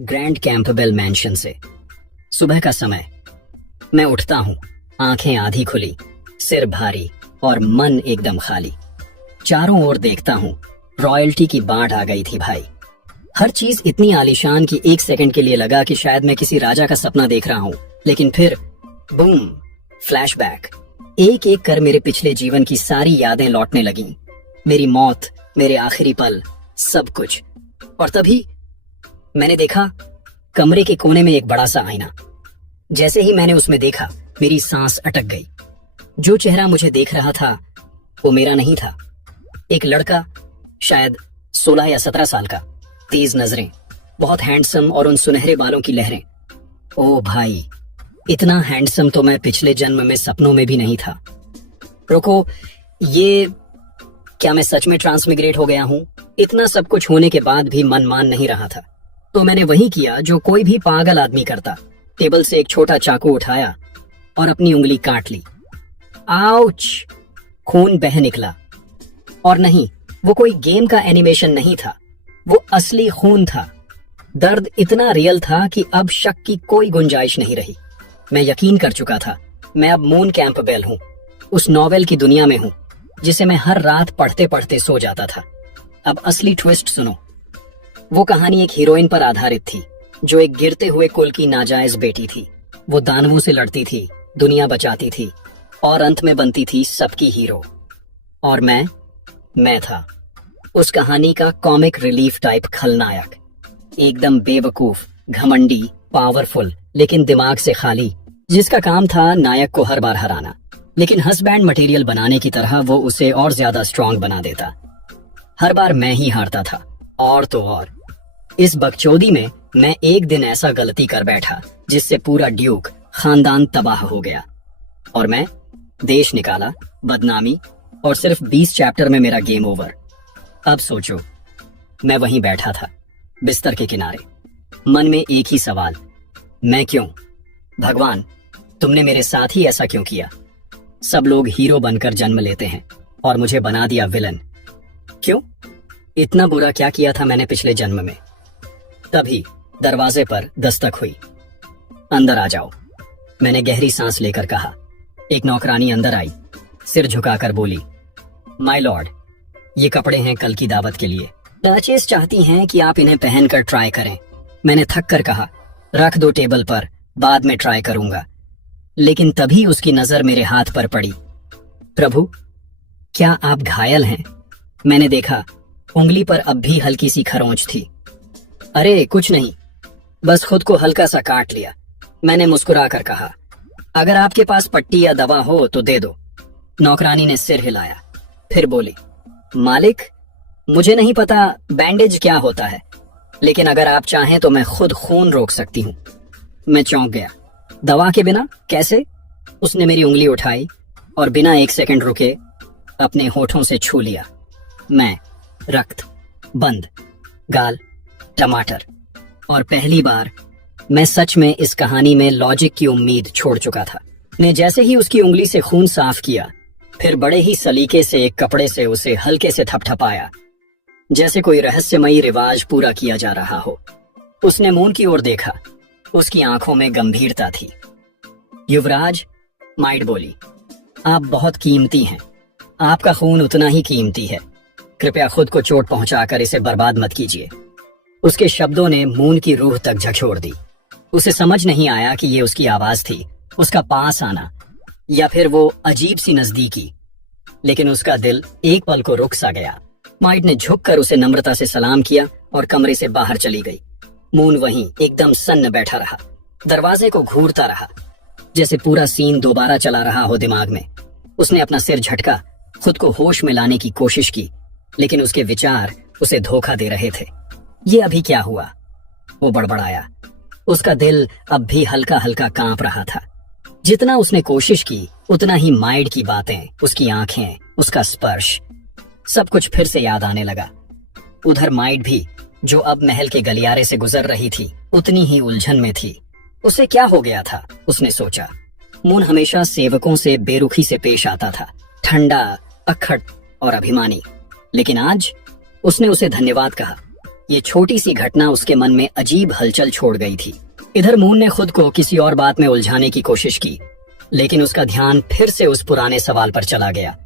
Grand Campbell mention से। सुबह का समय। मैं उठता हूँ, आंखें आधी खुली, सिर भारी और मन एकदम खाली। चारों ओर देखता हूँ, रॉयल्टी की बाढ़ आ गई थी भाई। हर चीज इतनी आलीशान कि एक सेकंड के लिए लगा कि शायद मैं किसी राजा का सपना देख रहा हूँ। लेकिन फिर बूम, फ्लैशबैक। एक एक कर मेरे पिछले जीवन की सारी यादें लौटने लगीं। मेरी मौत, मेरे आखिरी पल, सब कुछ। और तभी मैंने देखा कमरे के कोने में एक बड़ा सा आईना। जैसे ही मैंने उसमें देखा, मेरी सांस अटक गई। जो चेहरा मुझे देख रहा था वो मेरा नहीं था। एक लड़का, शायद 16 या 17 साल का, तेज नजरें, बहुत हैंडसम और उन सुनहरे बालों की लहरें। ओ भाई, इतना हैंडसम तो मैं पिछले जन्म में सपनों में भी नहीं था। रुको, ये क्या मैं सच में ट्रांसमिग्रेट हो गया हूं? इतना सब कुछ होने के बाद भी मन मान नहीं रहा था। तो मैंने वही किया जो कोई भी पागल आदमी करता। टेबल से एक छोटा चाकू उठाया और अपनी उंगली काट ली। आउच! खून बह निकला। और नहीं, वो कोई गेम का एनिमेशन नहीं था, वो असली खून था। दर्द इतना रियल था कि अब शक की कोई गुंजाइश नहीं रही। मैं यकीन कर चुका था, मैं अब मून कैंपबेल हूं, उस नॉवेल की दुनिया में हूं जिसे मैं हर रात पढ़ते पढ़ते सो जाता था। अब असली ट्विस्ट सुनो। वो कहानी एक हीरोइन पर आधारित थी जो एक गिरते हुए कुल की नाजायज बेटी थी। वो दानवों से लड़ती थी, दुनिया बचाती थी और अंत में बनती थी सबकी हीरो। और मैं था उस कहानी का कॉमिक रिलीफ टाइप खलनायक। एकदम बेवकूफ, घमंडी, पावरफुल, लेकिन दिमाग से खाली, जिसका काम था नायक को हर बार हराना, लेकिन हस्बैंड मटेरियल बनाने की तरह वो उसे और ज्यादा स्ट्रांग बना देता। हर बार मैं ही हारता था। और तो और, इस बकचोदी में मैं एक दिन ऐसा गलती कर बैठा जिससे पूरा ड्यूक खानदान तबाह हो गया। और मैं देश निकाला, बदनामी, और सिर्फ 20 चैप्टर में मेरा गेम ओवर। अब सोचो, मैं वहीं बैठा था बिस्तर के किनारे, मन में एक ही सवाल, मैं क्यों? भगवान, तुमने मेरे साथ ही ऐसा क्यों किया? सब लोग हीरो बनकर जन्म लेते हैं और मुझे बना दिया विलन। क्यों? इतना बुरा क्या किया था मैंने पिछले जन्म में? तभी दरवाजे पर दस्तक हुई। अंदर आ जाओ, मैंने गहरी सांस लेकर कहा। एक नौकरानी अंदर आई, सिर झुकाकर बोली, माय लॉर्ड, ये कपड़े हैं कल की दावत के लिए। डचेस चाहती हैं कि आप इन्हें पहनकर ट्राई करें। मैंने थक कर कहा, रख दो टेबल पर, बाद में ट्राई करूंगा। लेकिन तभी उसकी नजर मेरे हाथ पर पड़ी। प्रभु, क्या आप घायल हैं? मैंने देखा, उंगली पर अब भी हल्की सी खरोंच थी। अरे कुछ नहीं, बस खुद को हल्का सा काट लिया, मैंने मुस्कुराकर कहा। अगर आपके पास पट्टी या दवा हो तो दे दो। नौकरानी ने सिर हिलाया, फिर बोली, मालिक, मुझे नहीं पता बैंडेज क्या होता है, लेकिन अगर आप चाहें तो मैं खुद खून रोक सकती हूँ। मैं चौंक गया। दवा के बिना कैसे? उसने मेरी उंगली उठाई और बिना एक सेकंड रुके अपने होठों से छू लिया। मैं, रक्त, बंद, गाल, टमाटर। और पहली बार मैं सच में इस कहानी में लॉजिक की उम्मीद छोड़ चुका था। ने जैसे ही उसकी उंगली से खून साफ किया, फिर बड़े ही सलीके से एक कपड़े से उसे हल्के से थपथपाया, जैसे कोई रहस्यमयी रिवाज पूरा किया जा रहा हो। उसने मून की ओर देखा, उसकी आंखों में गंभीरता थी। युवराज, माइट बोली, आप बहुत कीमती हैं, आपका खून उतना ही कीमती है, कृपया खुद को चोट पहुंचाकर इसे बर्बाद मत कीजिए। उसके शब्दों ने मून की रूह तक झकझोर दी। उसे समझ नहीं आया कि ये उसकी आवाज थी, उसका पास आना, या फिर वो अजीब सी नजदीकी। लेकिन उसका दिल एक पल को रुक सा गया। माइट ने झुककर उसे नम्रता से सलाम किया और कमरे से बाहर चली गई। मून वहीं एकदम सन्न बैठा रहा, दरवाजे को घूरता रहा, जैसे पूरा सीन दोबारा चला रहा हो दिमाग में। उसने अपना सिर झटका, खुद को होश में लाने की कोशिश की, लेकिन उसके विचार उसे धोखा दे रहे थे। ये अभी क्या हुआ? वो बड़बड़ाया। उसका दिल अब भी हल्का हल्का कांप रहा था। जितना उसने कोशिश की, उतना ही माइट की बातें, उसकी आंखें, उसका स्पर्श, सब कुछ फिर से याद आने लगा। उधर माइट भी, जो अब महल के गलियारे से गुजर रही थी, उतनी ही उलझन में थी। उसे क्या हो गया था, उसने सोचा। मून हमेशा सेवकों से बेरुखी से पेश आता था, ठंडा, अक्खड़ और अभिमानी। लेकिन आज उसने उसे धन्यवाद कहा। ये छोटी सी घटना उसके मन में अजीब हलचल छोड़ गई थी। इधर मून ने खुद को किसी और बात में उलझाने की कोशिश की, लेकिन उसका ध्यान फिर से उस पुराने सवाल पर चला गया।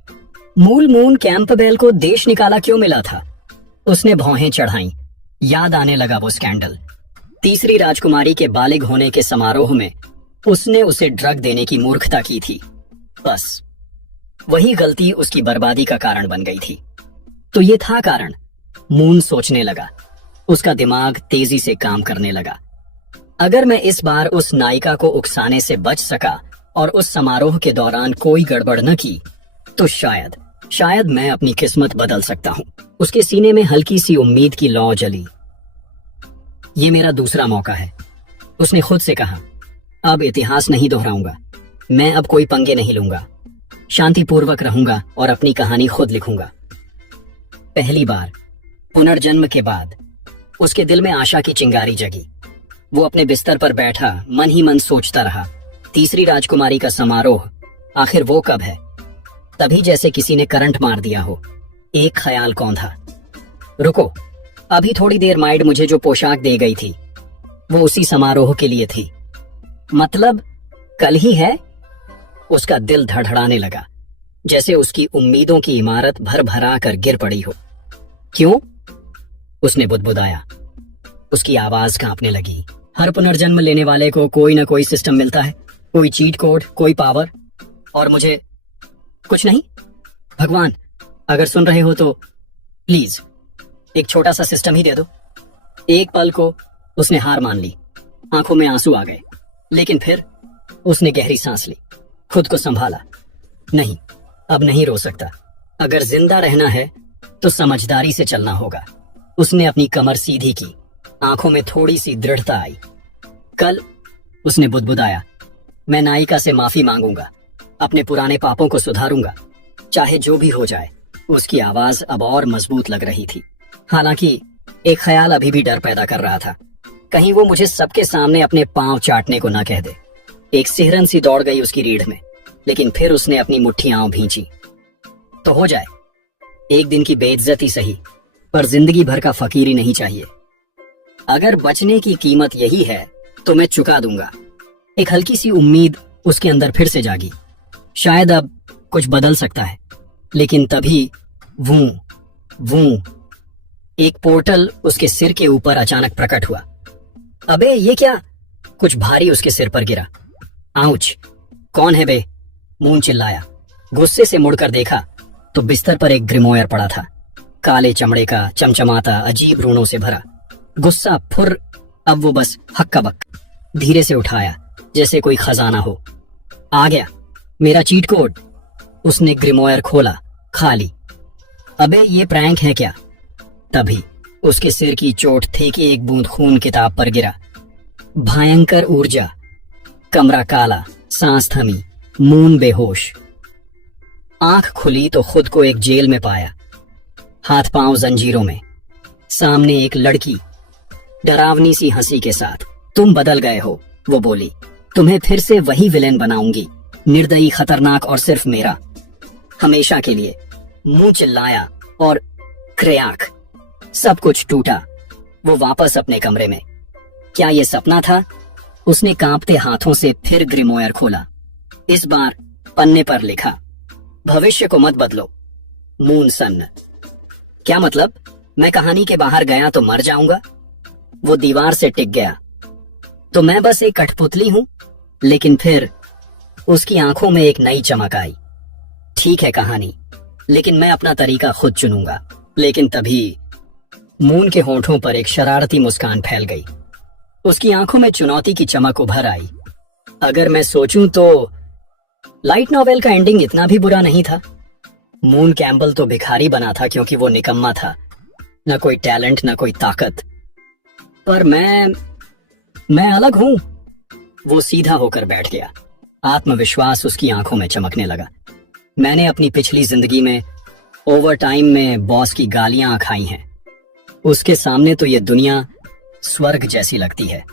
मूल मून कैंपबेल को देश निकाला क्यों मिला था? उसने भौहें चढ़ाई। याद आने लगा वो स्कैंडल। तीसरी राजकुमारी के बालिग होने के समारोह में उसने उसे ड्रग देने की मूर्खता की थी। बस वही गलती उसकी बर्बादी का कारण बन गई थी। तो ये था कारण। मून सोचने लगा। उसका दिमाग तेजी से काम करने लगा। अगर मैं इस बार उस नायिका को उकसाने से बच सका और उस समारोह के दौरान कोई गड़बड़ न की, तो शायद मैं अपनी किस्मत बदल सकता हूं। उसके सीने में हल्की सी उम्मीद की लौ जली। ये मेरा दूसरा मौका है, उसने खुद से कहा। अब इतिहास नहीं दोहराऊंगा। मैं अब कोई पंगे नहीं लूंगा। शांतिपूर्वक रहूंगा और अपनी कहानी खुद लिखूंगा। पहली बार पुनर्जन्म के बाद उसके दिल में आशा की चिंगारी जगी। वो अपने बिस्तर पर बैठा मन ही मन सोचता रहा, तीसरी राजकुमारी का समारोह आखिर वो कब है? तभी जैसे किसी ने करंट मार दिया हो, एक ख्याल कौंधा। रुको, अभी थोड़ी देर माइड मुझे जो पोशाक दे गई थी वो उसी समारोह के लिए थी। मतलब कल ही है? उसका दिल धड़धड़ाने लगा, जैसे उसकी उम्मीदों की इमारत भर भरा कर गिर पड़ी हो। क्यों? उसने बुदबुदाया। उसकी आवाज कांपने लगी। हर पुनर्जन्म लेने वाले को कोई ना कोई सिस्टम मिलता है, कोई चीट कोड, कोई पावर, और मुझे कुछ नहीं। भगवान, अगर सुन रहे हो तो प्लीज एक छोटा सा सिस्टम ही दे दो। एक पल को उसने हार मान ली। आंखों में आंसू आ गए, लेकिन फिर उसने गहरी सांस ली, खुद को संभाला। नहीं, अब नहीं रो सकता। अगर जिंदा रहना है तो समझदारी से चलना होगा। उसने अपनी कमर सीधी की, आंखों में थोड़ी सी दृढ़ता आई। कल, उसने बुदबुदाया, मैं नायिका से माफी मांगूंगा, अपने पुराने पापों को सुधारूंगा, चाहे जो भी हो जाए। उसकी आवाज अब और मजबूत लग रही थी। हालांकि एक ख्याल अभी भी डर पैदा कर रहा था, कहीं वो मुझे सबके सामने अपने पांव चाटने को ना कह दे। एक सिहरन सी दौड़ गई उसकी रीढ़ में, लेकिन फिर उसने अपनी मुट्ठियां भींची। तो हो जाए, एक दिन की बेइज्जती सही, पर जिंदगी भर का फकीरी नहीं चाहिए। अगर बचने की कीमत यही है तो मैं चुका दूंगा। एक हल्की सी उम्मीद उसके अंदर फिर से जागी। शायद अब कुछ बदल सकता है। लेकिन तभी वूं एक पोर्टल उसके सिर के ऊपर अचानक प्रकट हुआ। अबे ये क्या? कुछ भारी उसके सिर पर गिरा। आउच! कौन है बे? मून चिल्लाया। गुस्से से मुड़कर देखा तो बिस्तर पर एक ग्रिमोयर पड़ा था, काले चमड़े का, चमचमाता, अजीब रूणों से भरा। गुस्सा फुर, अब वो बस हक्का बक। धीरे से उठाया, जैसे कोई खजाना हो। आ गया मेरा चीट कोड। उसने ग्रिमोयर खोला, खाली। अबे ये प्रैंक है क्या? तभी उसके सिर की चोट थी कि एक बूंद खून किताब पर गिरा। भयंकर ऊर्जा। कमरा काला, सांस थमी, मून बेहोश। आंख खुली तो खुद को एक जेल में पाया, हाथ पांव जंजीरों में। सामने एक लड़की डरावनी सी हंसी के साथ। तुम बदल गए हो, वो बोली। तुम्हें फिर से वही विलेन बनाऊंगी, निर्दयी, खतरनाक और सिर्फ मेरा, हमेशा के लिए। मुंह चिल्लाया और क्रैक, सब कुछ टूटा। वो वापस अपने कमरे में। क्या ये सपना था? उसने कांपते हाथों से फिर ग्रिमोयर खोला। इस बार पन्ने पर लिखा, भविष्य को मत बदलो, मून सन्न। क्या मतलब? मैं कहानी के बाहर गया तो मर जाऊंगा? वो दीवार से टिक गया। तो मैं बस एक कठपुतली हूं? लेकिन फिर उसकी आंखों में एक नई चमक आई। ठीक है कहानी, लेकिन मैं अपना तरीका खुद चुनूंगा। लेकिन तभी मून के होठों पर एक शरारती मुस्कान फैल गई। उसकी आंखों में चुनौती की चमक उभर आई। अगर मैं सोचूं तो लाइट नॉवेल का एंडिंग इतना भी बुरा नहीं था। मून कैम्पबेल तो भिखारी बना था क्योंकि वो निकम्मा था, न कोई टैलेंट, न कोई ताकत। पर मैं अलग हूं। वो सीधा होकर बैठ गया। आत्मविश्वास उसकी आंखों में चमकने लगा। मैंने अपनी पिछली जिंदगी में ओवर टाइम में बॉस की गालियां खाई हैं। उसके सामने तो ये दुनिया स्वर्ग जैसी लगती है।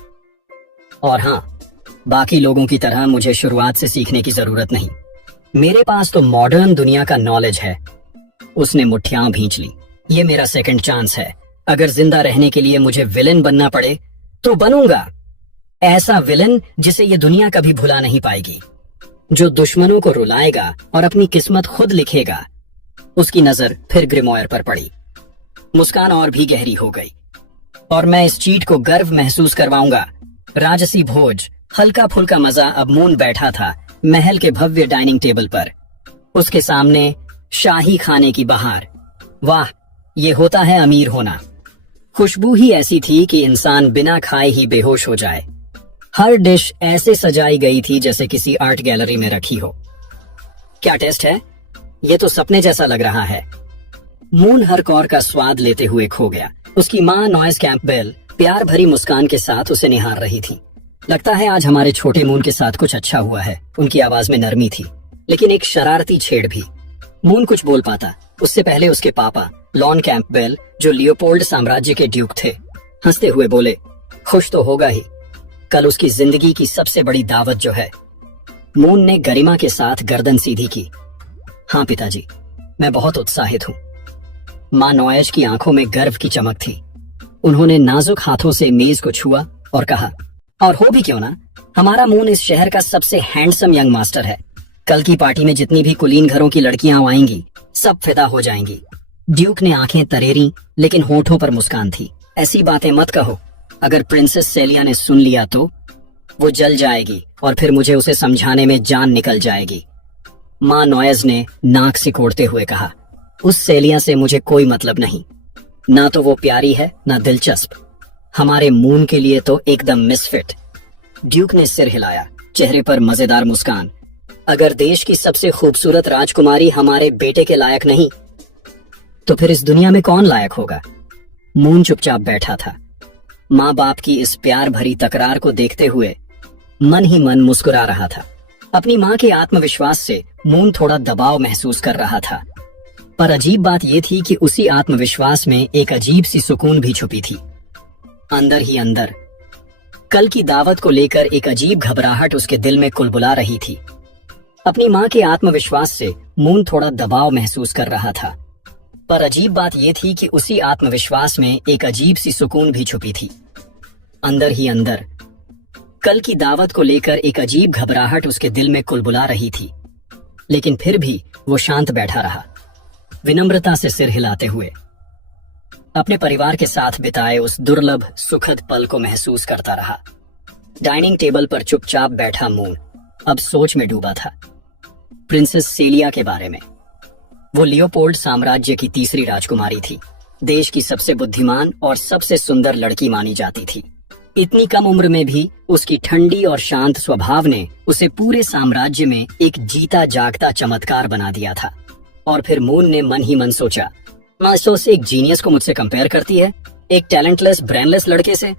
और हाँ, बाकी लोगों की तरह मुझे शुरुआत से सीखने की जरूरत नहीं। मेरे पास तो मॉडर्न दुनिया का नॉलेज है। उसने मुट्ठियां भींच ली। ये मेरा सेकंड चांस है। अगर जिंदा रहने के लिए मुझे विलेन बनना पड़े तो बनूंगा, ऐसा विलेन जिसे ये दुनिया कभी भुला नहीं पाएगी, जो दुश्मनों को रुलाएगा और अपनी किस्मत खुद लिखेगा। उसकी नजर फिर ग्रिमोयर पर पड़ी। मुस्कान और भी गहरी हो गई। और मैं इस चीट को गर्व महसूस करवाऊंगा। राजसी भोज, हल्का फुल्का मजा। अब मून बैठा था महल के भव्य डाइनिंग टेबल पर। उसके सामने शाही खाने की बहार। वाह, ये होता है अमीर होना। खुशबू ही ऐसी थी कि इंसान बिना खाए ही बेहोश हो जाए। हर डिश ऐसे सजाई गई थी जैसे किसी आर्ट गैलरी में रखी हो। क्या टेस्ट है? ये तो सपने जैसा लग रहा है। मून हर कौर का स्वाद लेते हुए खो गया। उसकी माँ नॉइस कैंपबेल प्यार भरी मुस्कान के साथ उसे निहार रही थी। लगता है आज हमारे छोटे मून के साथ कुछ अच्छा हुआ है। उनकी आवाज में नरमी थी, लेकिन एक शरारती छेड़ भी। मून कुछ बोल पाता उससे पहले उसके पापा लॉन कैंपबेल, जो लियोपोल्ड साम्राज्य के ड्यूक थे, हंसते हुए बोले, खुश तो होगा ही, कल उसकी जिंदगी की सबसे बड़ी दावत जो है। मून ने गरिमा के साथ गर्दन सीधी की। हाँ पिताजी, मैं बहुत उत्साहित हूँ। माँ नॉयज की आंखों में गर्व की चमक थी। उन्होंने नाजुक हाथों से मेज को छुआ और कहा, और हो भी क्यों ना, हमारा मून इस शहर का सबसे हैंडसम यंग मास्टर है। कल की पार्टी में जितनी भी कुलीन घरों की लड़कियां आएंगी सब फिदा हो जाएंगी। ड्यूक ने आंखें तरेरी, लेकिन होठों पर मुस्कान थी। ऐसी बातें मत कहो, अगर प्रिंसेस सेलिया ने सुन लिया तो वो जल जाएगी और फिर मुझे उसे समझाने में जान निकल जाएगी। माँ नॉयज ने नाक सिकोड़ते हुए कहा, उस सेलिया से मुझे कोई मतलब नहीं। ना तो वो प्यारी है ना दिलचस्प। हमारे मून के लिए तो एकदम मिसफिट। ड्यूक ने सिर हिलाया, चेहरे पर मजेदार मुस्कान। अगर देश की सबसे खूबसूरत राजकुमारी हमारे बेटे के लायक नहीं तो फिर इस दुनिया में कौन लायक होगा? मून चुपचाप बैठा था, माँ बाप की इस प्यार भरी तकरार को देखते हुए मन ही मन मुस्कुरा रहा था। अपनी माँ के आत्मविश्वास से मून थोड़ा दबाव महसूस कर रहा था, पर अजीब बात यह थी कि उसी आत्मविश्वास में एक अजीब सी सुकून भी छुपी थी। अंदर ही अंदर कल की दावत को लेकर एक अजीब घबराहट उसके दिल में कुलबुला रही थी। अपनी माँ के आत्मविश्वास से मून थोड़ा दबाव महसूस कर रहा था, पर अजीब बात यह थी कि उसी आत्मविश्वास में एक अजीब सी सुकून भी छुपी थी। अंदर ही अंदर कल की दावत को लेकर एक अजीब घबराहट उसके दिल में कुलबुला रही थी, लेकिन फिर भी वो शांत बैठा रहा, विनम्रता से सिर हिलाते हुए अपने परिवार के साथ बिताए उस दुर्लभ सुखद पल को महसूस करता रहा। डाइनिंग टेबल पर चुपचाप बैठा मून अब सोच में डूबा था, प्रिंसेस सेलिया के बारे में। वो लियोपोल्ड साम्राज्य की तीसरी राजकुमारी थी, देश की सबसे बुद्धिमान और सबसे सुंदर लड़की मानी जाती थी। इतनी कम उम्र में भी उसकी ठंडी और शांत स्वभाव ने उसे पूरे साम्राज्य में एक जीता जागता चमत्कार बना दिया था। और फिर मून ने मन ही मन सोचा, मास्टर से एक जीनियस को मुझसे कंपेयर करती है, एक टैलेंटलेस ब्रेनलेस लड़के से।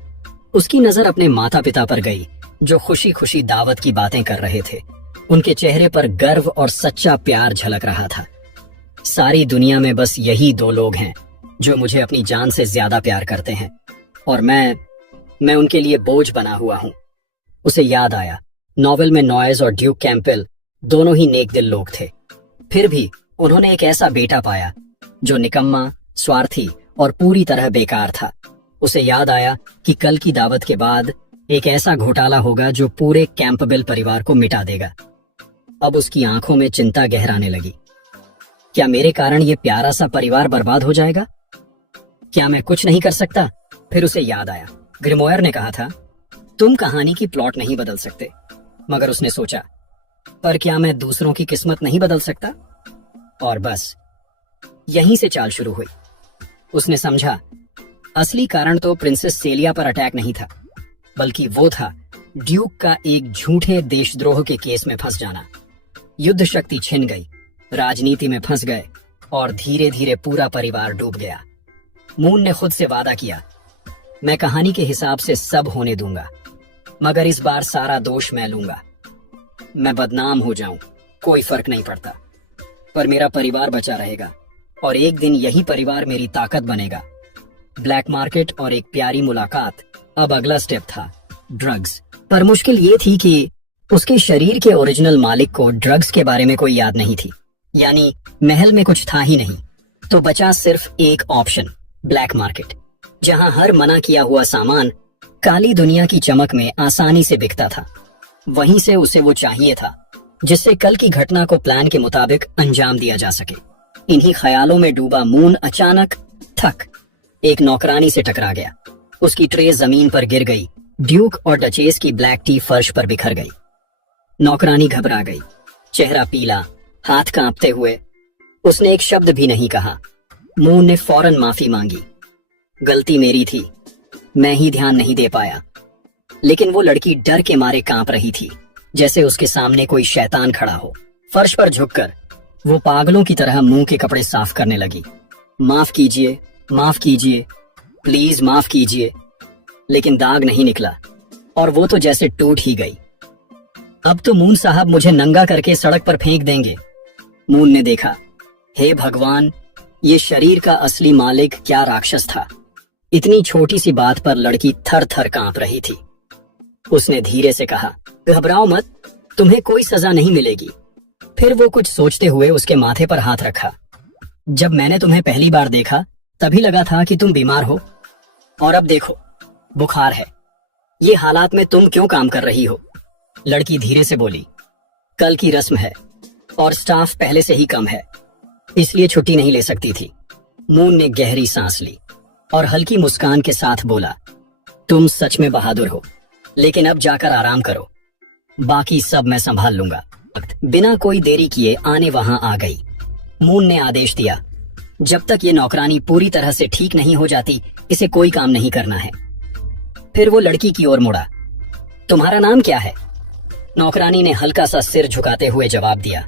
उसकी नजर अपने माता पिता पर गई, जो खुशी खुशी दावत की बातें कर रहे थे। उनके चेहरे पर गर्व और सच्चा प्यार झलक रहा था। सारी दुनिया में बस यही दो लोग हैं जो मुझे अपनी जान से ज्यादा प्यार करते हैं, और मैं उनके लिए बोझ बना हुआ हूँ। उसे याद आया, नॉवेल में नॉयज और ड्यूक कैंपबेल दोनों ही नेक दिल लोग थे, फिर भी उन्होंने एक ऐसा बेटा पाया जो निकम्मा, स्वार्थी और पूरी तरह बेकार था। उसे याद आया कि कल की दावत के बाद एक ऐसा घोटाला होगा जो पूरे कैंपबेल परिवार को मिटा देगा। अब उसकी आंखों में चिंता गहराने लगी। क्या मेरे कारण ये प्यारा सा परिवार बर्बाद हो जाएगा? क्या मैं कुछ नहीं कर सकता? फिर उसे याद आया, ग्रिमोयर ने कहा था, तुम कहानी की प्लॉट नहीं बदल सकते। मगर उसने सोचा, पर क्या मैं दूसरों की किस्मत नहीं बदल सकता? और बस यहीं से चाल शुरू हुई। उसने समझा, असली कारण तो प्रिंसेस सेलिया पर अटैक नहीं था, बल्कि वो था ड्यूक का एक झूठे देशद्रोह के केस में फंस जाना। युद्ध शक्ति छिन गई, राजनीति में फंस गए और धीरे धीरे पूरा परिवार डूब गया। मून ने खुद से वादा किया, मैं कहानी के हिसाब से सब होने दूंगा, मगर इस बार सारा दोष मैं लूंगा। मैं बदनाम हो जाऊं, कोई फर्क नहीं पड़ता, पर मेरा परिवार बचा रहेगा और एक दिन यही परिवार मेरी ताकत बनेगा। ब्लैक मार्केट और एक प्यारी मुलाकात अब अगला स्टेप था, ड्रग्स। पर मुश्किल ये थी कि उसके शरीर के ओरिजिनल मालिक को ड्रग्स के बारे में कोई याद नहीं थी, यानी महल में कुछ था ही नहीं। तो बचा सिर्फ एक ऑप्शन, ब्लैक मार्केट। जहां हर मना किया हुआ सामान काली दुनिया की चमक में आसानी से बिकता था। वहीं से उसे वो चाहिए था जिससे कल की घटना को प्लान के मुताबिक अंजाम दिया जा सके। इन्हीं ख्यालों में डूबा मून अचानक थक एक नौकरानी से टकरा गया। उसकी ट्रे जमीन पर गिर गई। ड्यूक और डचेस की ब्लैक टी फर्श पर बिखर गई। नौकरानी घबरा गई, चेहरा पीला, हाथ कांपते हुए। उसने एक शब्द भी नहीं कहा। मून ने फौरन माफी मांगी। गलती मेरी थी, मैं ही ध्यान नहीं दे पाया। लेकिन वो लड़की डर के मारे कांप रही थी, जैसे उसके सामने कोई शैतान खड़ा हो। फर्श पर झुककर वो पागलों की तरह मुंह के कपड़े साफ करने लगी। माफ कीजिए, माफ कीजिए, प्लीज माफ कीजिए। लेकिन दाग नहीं निकला और वो तो जैसे टूट ही गई। अब तो मून साहब मुझे नंगा करके सड़क पर फेंक देंगे। मून ने देखा, हे भगवान, ये शरीर का असली मालिक क्या राक्षस था। इतनी छोटी सी बात पर लड़की थर थर कांप रही थी। उसने धीरे से कहा, घबराओ मत, तुम्हें कोई सजा नहीं मिलेगी। फिर वो कुछ सोचते हुए उसके माथे पर हाथ रखा। जब मैंने तुम्हें पहली बार देखा तभी लगा था कि तुम बीमार हो, और अब देखो बुखार है। ये हालात में तुम क्यों काम कर रही हो? लड़की धीरे से बोली, कल की रस्म है और स्टाफ पहले से ही कम है, इसलिए छुट्टी नहीं ले सकती थी। मून ने गहरी सांस ली और हल्की मुस्कान के साथ बोला, तुम सच में बहादुर हो, लेकिन अब जाकर आराम करो, बाकी सब मैं संभाल लूंगा। बिना कोई देरी किए आने वहां आ गई। मून ने आदेश दिया, जब तक ये नौकरानी पूरी तरह से ठीक नहीं हो जाती इसे कोई काम नहीं करना है। फिर वो लड़की की ओर मुड़ा, तुम्हारा नाम क्या है? नौकरानी ने हल्का सा सिर झुकाते हुए जवाब दिया,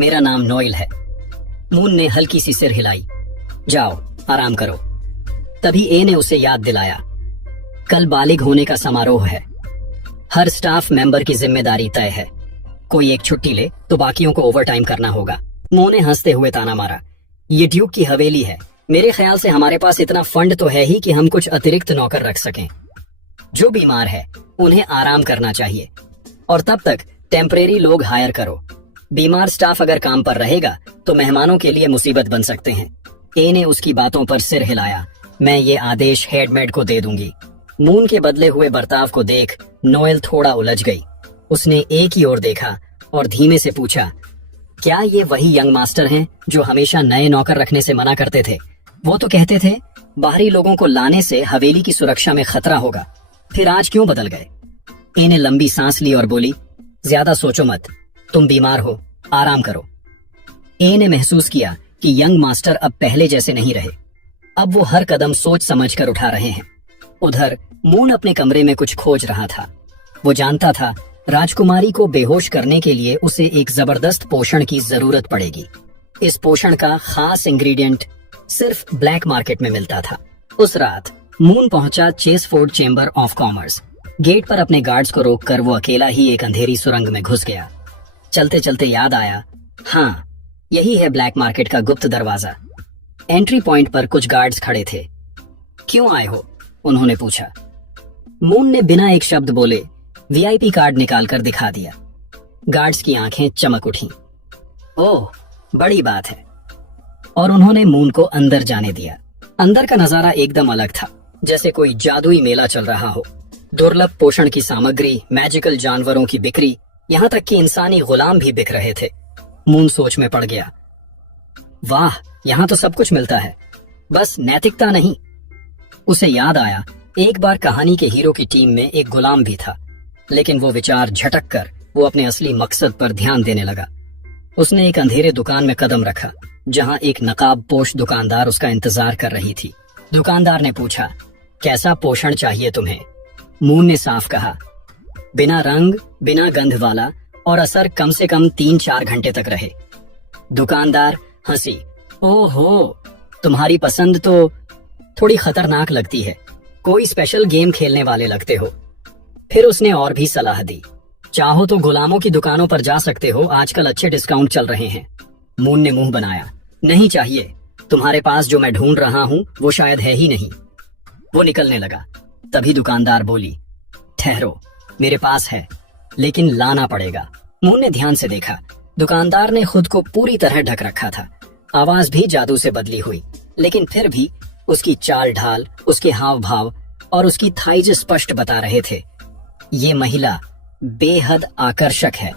मेरा नाम नोएल है। मून ने हल्की सी सिर हिलाई, जाओ आराम करो। तभी ए ने उसे याद दिलाया, कल बालिग होने का समारोह है, हर स्टाफ मेंबर की जिम्मेदारी तय है। कोई एक छुट्टी ले तो बाकियों को ओवरटाइम करना होगा। मून ने हंसते हुए ताना मारा, ये ड्यूक की हवेली है, मेरे ख्याल से हमारे पास इतना फंड तो है ही कि हम कुछ अतिरिक्त नौकर रख सकें। जो बीमार है उन्हें आराम करना चाहिए और तब तक टेम्परेरी लोग हायर करो। बीमार स्टाफ अगर काम पर रहेगा तो मेहमानों के लिए मुसीबत बन सकते हैं। ए ने उसकी बातों पर सिर हिलाया, मैं ये आदेश हेडमेड को दे दूंगी। मून के बदले हुए बर्ताव को देख नोएल थोड़ा उलझ गई। उसने ए की ओर देखा और धीमे से पूछा, क्या ये वही यंग मास्टर हैं जो हमेशा नए नौकर रखने से मना करते थे? वो तो कहते थे बाहरी लोगों को लाने से हवेली की सुरक्षा में खतरा होगा, फिर आज क्यों बदल गए? ए ने लंबी सांस ली और बोली, ज्यादा सोचो मत, तुम बीमार हो, आराम करो। ए ने महसूस किया कि यंग मास्टर अब पहले जैसे नहीं रहे। अब वो हर कदम सोच समझ कर उठा रहे हैं। उधर मून अपने कमरे में कुछ खोज रहा था। वो जानता था राजकुमारी को बेहोश करने के लिए उसे एक जबरदस्त पोषण की जरूरत पड़ेगी। इस पोषण का खास इंग्रेडिएंट सिर्फ ब्लैक मार्केट में मिलता था। उस रात मून पहुंचा चेसफोर्ड चेंबर ऑफ कॉमर्स। गेट पर अपने गार्ड्स को रोककर वो अकेला ही एक अंधेरी सुरंग में घुस गया। चलते चलते याद आया, हाँ, यही है ब्लैक मार्केट का गुप्त दरवाजा। एंट्री पॉइंट पर कुछ गार्ड्स खड़े थे। क्यों आए हो? उन्होंने पूछा। मून ने बिना एक शब्द बोले वीआईपी कार्ड निकालकर दिखा दिया। गार्ड्स की आंखें चमक उठी। ओह, बड़ी बात है। और उन्होंने मून को अंदर जाने दिया। अंदर का नजारा एकदम अलग था, जैसे कोई जादुई मेला चल रहा हो। दुर्लभ पोषण की सामग्री, मैजिकल जानवरों की बिक्री, यहाँ तक कि इंसानी गुलाम भी बिक रहे थे। मून सोच में पड़ गया, वाह, यहाँ तो सब कुछ मिलता है, बस नैतिकता नहीं। उसे याद आया, एक बार कहानी के हीरो की टीम में एक गुलाम भी था, लेकिन वो विचार झटक कर वो अपने असली मकसद पर ध्यान देने लगा। उसने एक अंधेरे दुकान में कदम रखा, जहां एक नकाब पोश दुकानदार उसका इंतजार कर रही थी। दुकानदार ने पूछा, कैसा पोषण चाहिए तुम्हें? मून ने साफ कहा, बिना रंग, बिना गंध वाला और असर कम से कम 3-4 घंटे तक रहे। दुकानदार हंसी, ओहो, तुम्हारी पसंद तो थोड़ी खतरनाक लगती है, कोई स्पेशल गेम खेलने वाले लगते हो। फिर उसने और भी सलाह दी, चाहो तो गुलामों की दुकानों पर जा सकते हो, आजकल अच्छे डिस्काउंट चल रहे हैं। मून ने मुंह बनाया, नहीं चाहिए, तुम्हारे पास जो मैं ढूंढ रहा हूं वो शायद है ही नहीं। वो निकलने लगा। तभी दुकानदार बोली, ठहरो, मेरे पास है, लेकिन लाना पड़ेगा। मून ने ध्यान से देखा, दुकानदार ने खुद को पूरी तरह ढक रखा था। आवाज भी जादू से बदली हुई, लेकिन फिर भी उसकी चाल ढाल, उसके हाव भाव और उसकी थाइज स्पष्ट बता रहे थे, ये महिला बेहद आकर्षक है।